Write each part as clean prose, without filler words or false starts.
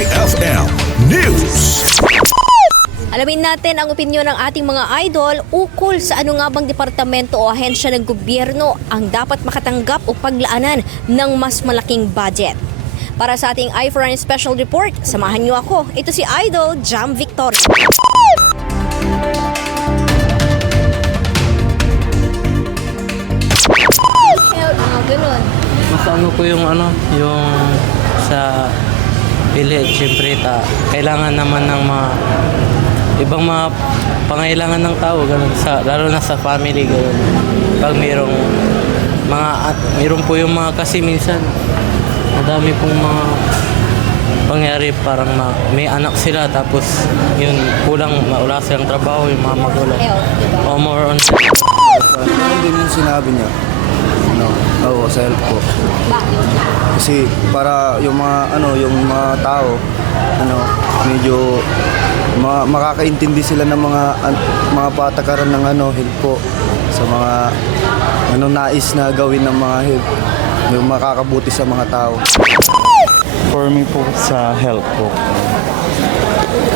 IFM News. Alamin natin ang opinyon ng ating mga idol ukol sa ano nga bang departamento o ahensya ng gobyerno ang dapat makatanggap o paglaanan ng mas malaking budget. Para sa ating i4N Special Report, samahan niyo ako. Ito si Idol Jam Victoria. Ganun. Mas ano po yung sa PhilHealth, syempre kailangan naman ng mga ibang mga pangailangan ng tao, ganun, lalo na sa family, ganun. Pag mayroon po yung mga, kasi minsan madami pong mga pangyari, parang may anak sila tapos yun wala silang trabaho, yung mga magulang. O more on Ano din yung sinabi niya? Oo, sa help ko. Kasi para yung mga tao, medyo makakaintindi sila ng mga patakaran ng help po sa mga nais na gawin ng mga help, yung makakabuti sa mga tao. For me po sa health po.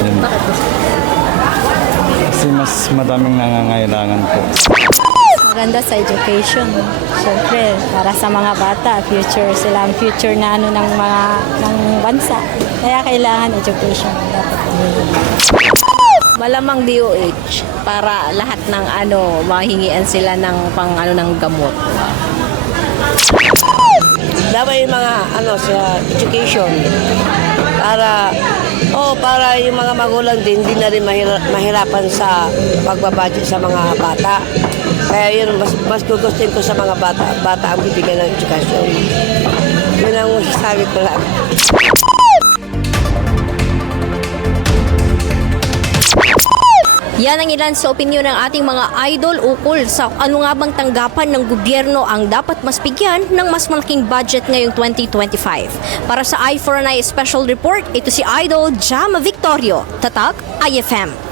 Yun. Kasi mas madaming nangangailangan po. Maganda sa education. Siyempre, para sa mga bata, future sila ang future na ng bansa. Kaya kailangan education dapat. Malamang DOH para lahat ng mahingian sila ng ng gamot. Dapat yung mga sa education para yung mga magulang din hindi na rin mahirapan sa pagbabudget sa mga bata. Kaya yun, mas gugustuhin ko sa mga bata ang bibigyan ng edukasyon. Yun ang sabi ko lang. Yan ang ilan sa opinyon ng ating mga idol ukol sa ano nga bang tanggapan ng gobyerno ang dapat mas bigyan ng mas malaking budget ngayong 2025. Para sa i4N Special Report, ito si Idol Jam Victorio, Tatak IFM.